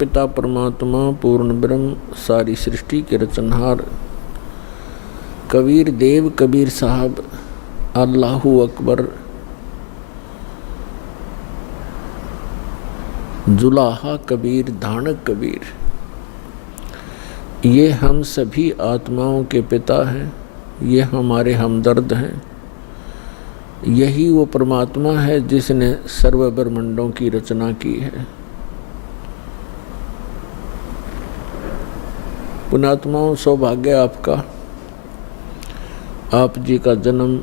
पिता परमात्मा पूर्ण ब्रह्म सारी सृष्टि के रचनहार कबीर देव कबीर साहब अल्लाहू अकबर जुलाहा कबीर धानक कबीर, ये हम सभी आत्माओं के पिता हैं, ये हमारे हमदर्द हैं। यही वो परमात्मा है जिसने सर्व ब्रह्मांडों की रचना की है। पुण्यात्माओं, सौभाग्य आपका, आप जी का जन्म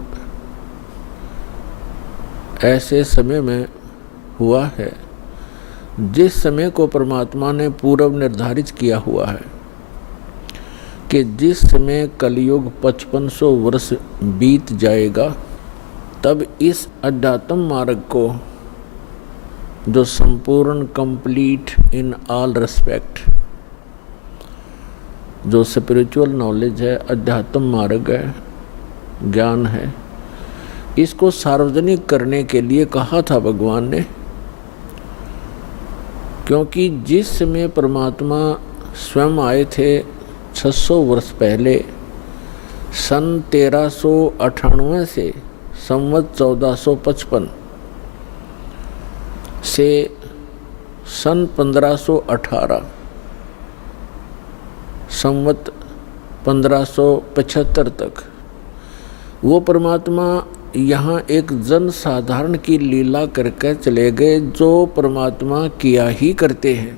ऐसे समय में हुआ है जिस समय को परमात्मा ने पूर्व निर्धारित किया हुआ है कि जिस समय कलयुग 5500 वर्ष बीत जाएगा तब इस अध्यात्म मार्ग को, जो संपूर्ण कंप्लीट इन ऑल रिस्पेक्ट, जो स्पिरिचुअल नॉलेज है, अध्यात्म मार्ग है, ज्ञान है, इसको सार्वजनिक करने के लिए कहा था भगवान ने। क्योंकि जिस समय परमात्मा स्वयं आए थे 600 वर्ष पहले, सन 1398 से संवत 1455 से सन 1518 संवत 1575 तक वो परमात्मा यहाँ एक जन साधारण की लीला करके चले गए, जो परमात्मा किया ही करते हैं।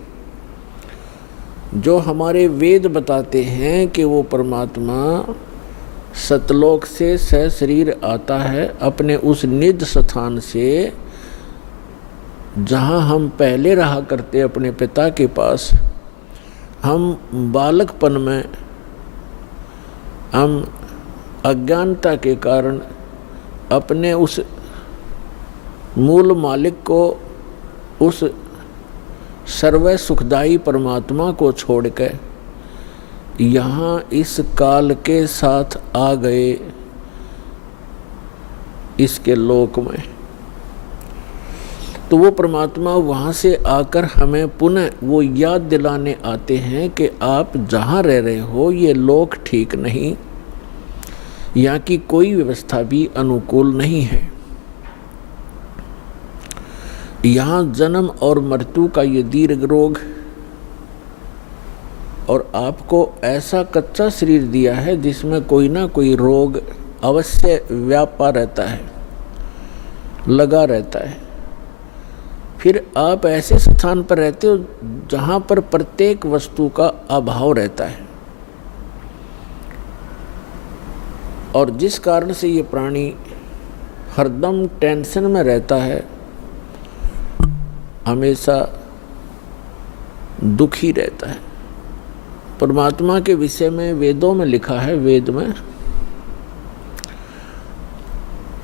जो हमारे वेद बताते हैं कि वो परमात्मा सतलोक से सशरीर आता है, अपने उस निज स्थान से जहाँ हम पहले रहा करते अपने पिता के पास। हम बालकपन में हम अज्ञानता के कारण अपने उस मूल मालिक को, उस सर्व सुखदायी परमात्मा को छोड़कर यहाँ इस काल के साथ आ गए इसके लोक में। तो वो परमात्मा वहाँ से आकर हमें पुनः वो याद दिलाने आते हैं कि आप जहाँ रह रहे हो ये लोक ठीक नहीं, यहाँ की कोई व्यवस्था भी अनुकूल नहीं है। यहाँ जन्म और मृत्यु का ये दीर्घ रोग, और आपको ऐसा कच्चा शरीर दिया है जिसमें कोई ना कोई रोग अवश्य व्यापा रहता है, लगा रहता है। फिर आप ऐसे स्थान पर रहते हो जहाँ पर प्रत्येक वस्तु का अभाव रहता है, और जिस कारण से ये प्राणी हरदम टेंशन में रहता है, हमेशा दुखी रहता है। परमात्मा के विषय में वेदों में लिखा है, वेद में,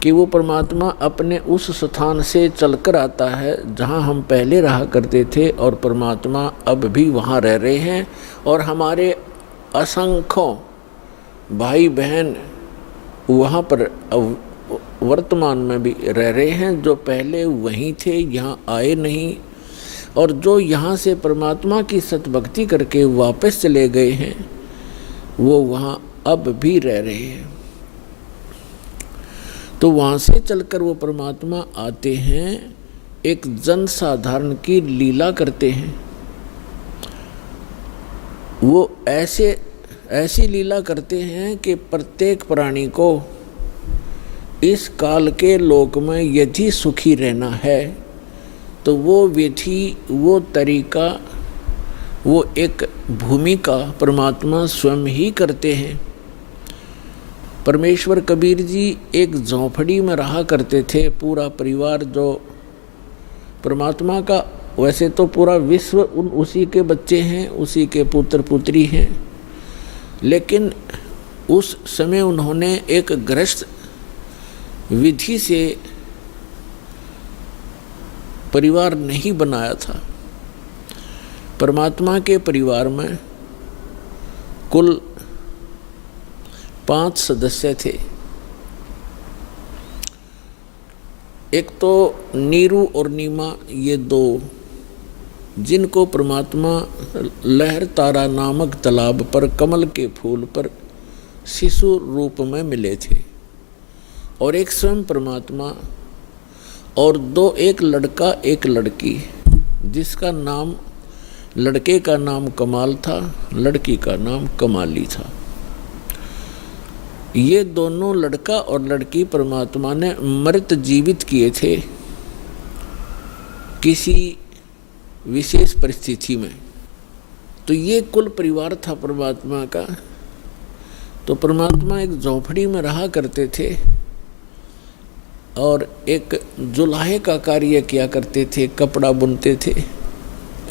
कि वो परमात्मा अपने उस स्थान से चलकर आता है जहाँ हम पहले रहा करते थे, और परमात्मा अब भी वहाँ रह रहे हैं। और हमारे असंख्यों भाई बहन वहाँ पर वर्तमान में भी रह रहे हैं, जो पहले वहीं थे, यहाँ आए नहीं, और जो यहाँ से परमात्मा की सतभक्ति करके वापस चले गए हैं, वो वहाँ अब भी रह रहे हैं। तो वहाँ से चलकर वो परमात्मा आते हैं, एक जन साधारण की लीला करते हैं। वो ऐसी लीला करते हैं कि प्रत्येक प्राणी को इस काल के लोक में यदि सुखी रहना है तो वो विधि, वो तरीका, वो एक भूमिका परमात्मा स्वयं ही करते हैं। परमेश्वर कबीर जी एक झोंपड़ी में रहा करते थे, पूरा परिवार, जो परमात्मा का वैसे तो पूरा विश्व उसी के बच्चे हैं, उसी के पुत्र पुत्री हैं, लेकिन उस समय उन्होंने एक गृहस्थ विधि से परिवार नहीं बनाया था। परमात्मा के परिवार में कुल 5 सदस्य थे। एक तो नीरू और नीमा, ये 2 जिनको परमात्मा लहर तारा नामक तालाब पर कमल के फूल पर शिशु रूप में मिले थे, और एक स्वयं परमात्मा और दो, एक लड़का एक लड़की, जिसका नाम, लड़के का नाम कमाल था, लड़की का नाम कमाली था। ये दोनों लड़का और लड़की परमात्मा ने मृत जीवित किए थे किसी विशेष परिस्थिति में। तो ये कुल परिवार था परमात्मा का। तो परमात्मा एक झोपड़ी में रहा करते थे और एक जुलाहे का कार्य किया करते थे, कपड़ा बुनते थे,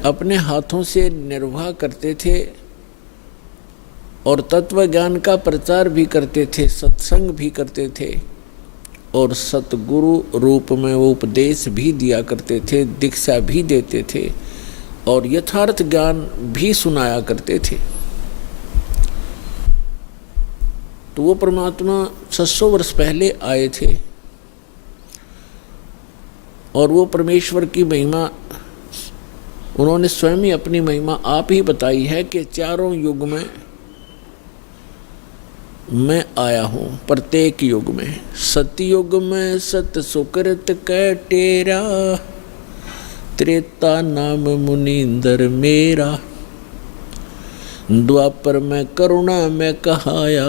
अपने हाथों से निर्वाह करते थे और तत्व ज्ञान का प्रचार भी करते थे, सत्संग भी करते थे और सतगुरु रूप में वो उपदेश भी दिया करते थे, दीक्षा भी देते थे और यथार्थ ज्ञान भी सुनाया करते थे। तो वो परमात्मा 600 वर्ष पहले आए थे और वो परमेश्वर की महिमा उन्होंने स्वयं ही अपनी महिमा आप ही बताई है कि चारों युग में मैं आया हूँ, प्रत्येक युग में। सतयुग में सत सुकृत कै टेरा, त्रेता नाम मुनींदर मेरा, द्वापर में करुणा में कहाया,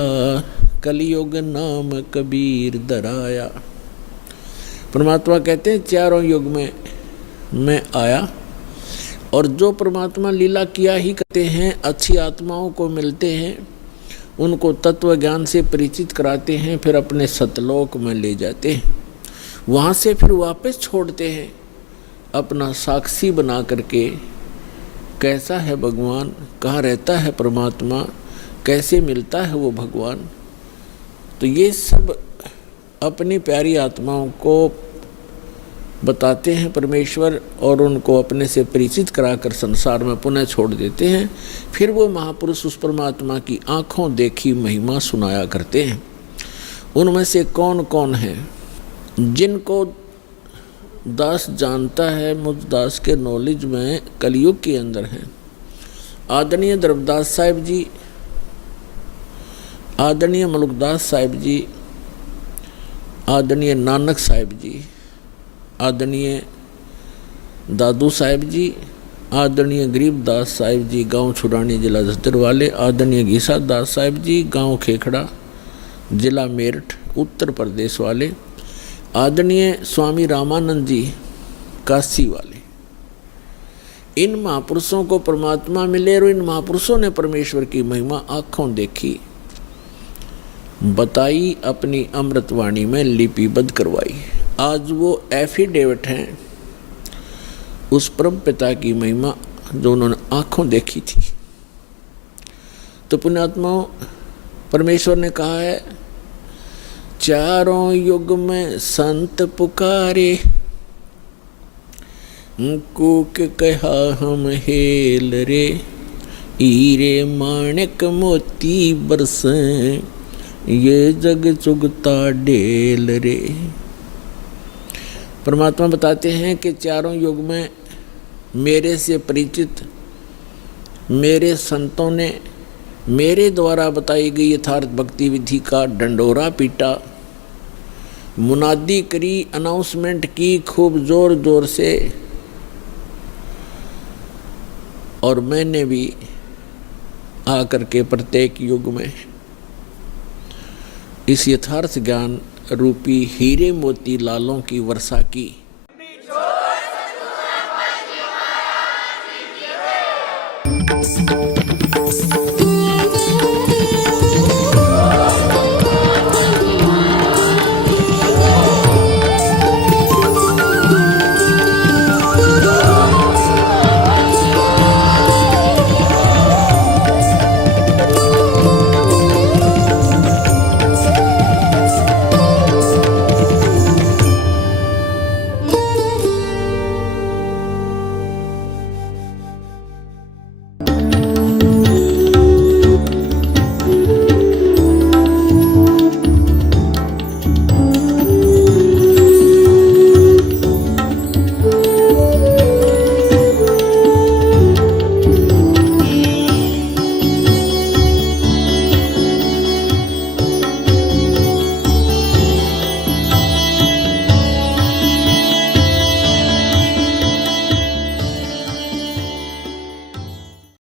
कलयुग नाम कबीर दराया। परमात्मा कहते हैं चारों युग में मैं आया, और जो परमात्मा लीला किया ही करते हैं, अच्छी आत्माओं को मिलते हैं, उनको तत्व ज्ञान से परिचित कराते हैं, फिर अपने सतलोक में ले जाते हैं, वहाँ से फिर वापस छोड़ते हैं अपना साक्षी बना करके। कैसा है भगवान, कहाँ रहता है परमात्मा, कैसे मिलता है वो भगवान। तो ये सब अपनी प्यारी आत्माओं को बताते हैं परमेश्वर और उनको अपने से परिचित कराकर संसार में पुनः छोड़ देते हैं। फिर वो महापुरुष उस परमात्मा की आँखों देखी महिमा सुनाया करते हैं। उनमें से कौन कौन है जिनको दास जानता है, मुझ दास के नॉलेज में कलयुग के अंदर हैं। आदरणीय द्रवदास साहिब जी, आदरणीय मलुकदास साहिब जी, आदरणीय नानक साहिब जी, आदरणीय दादू साहिब जी, आदरणीय गरीबदास साहिब जी, गांव छुरानी, जिला झज्जर वाले, आदरणीय घीसा दास साहिब जी, गांव खेखड़ा, जिला मेरठ, उत्तर प्रदेश वाले, आदरणीय स्वामी रामानंद जी, काशी वाले। इन महापुरुषों को परमात्मा मिले और इन महापुरुषों ने परमेश्वर की महिमा आँखों देखी, बताई, अपनी अमृतवाणी में लिपिबद्ध करवाई। आज वो एफिडेविट हैं उस परम पिता की महिमा जो उन्होंने आँखों देखी थी। तो पुण्यात्माओं, परमेश्वर ने कहा है, चारों युग में संत पुकारे, कूक कहा हम हेल रे, हीरे माणिक मोती बरसें, ये जग चुगता ढेल रे। परमात्मा बताते हैं कि चारों युग में मेरे से परिचित मेरे संतों ने मेरे द्वारा बताई गई यथार्थ भक्ति विधि का डंडोरा पीटा, मुनादी करी, अनाउंसमेंट की खूब जोर जोर से, और मैंने भी आकर के प्रत्येक युग में इस यथार्थ ज्ञान रूपी हीरे मोती लालों की वर्षा की।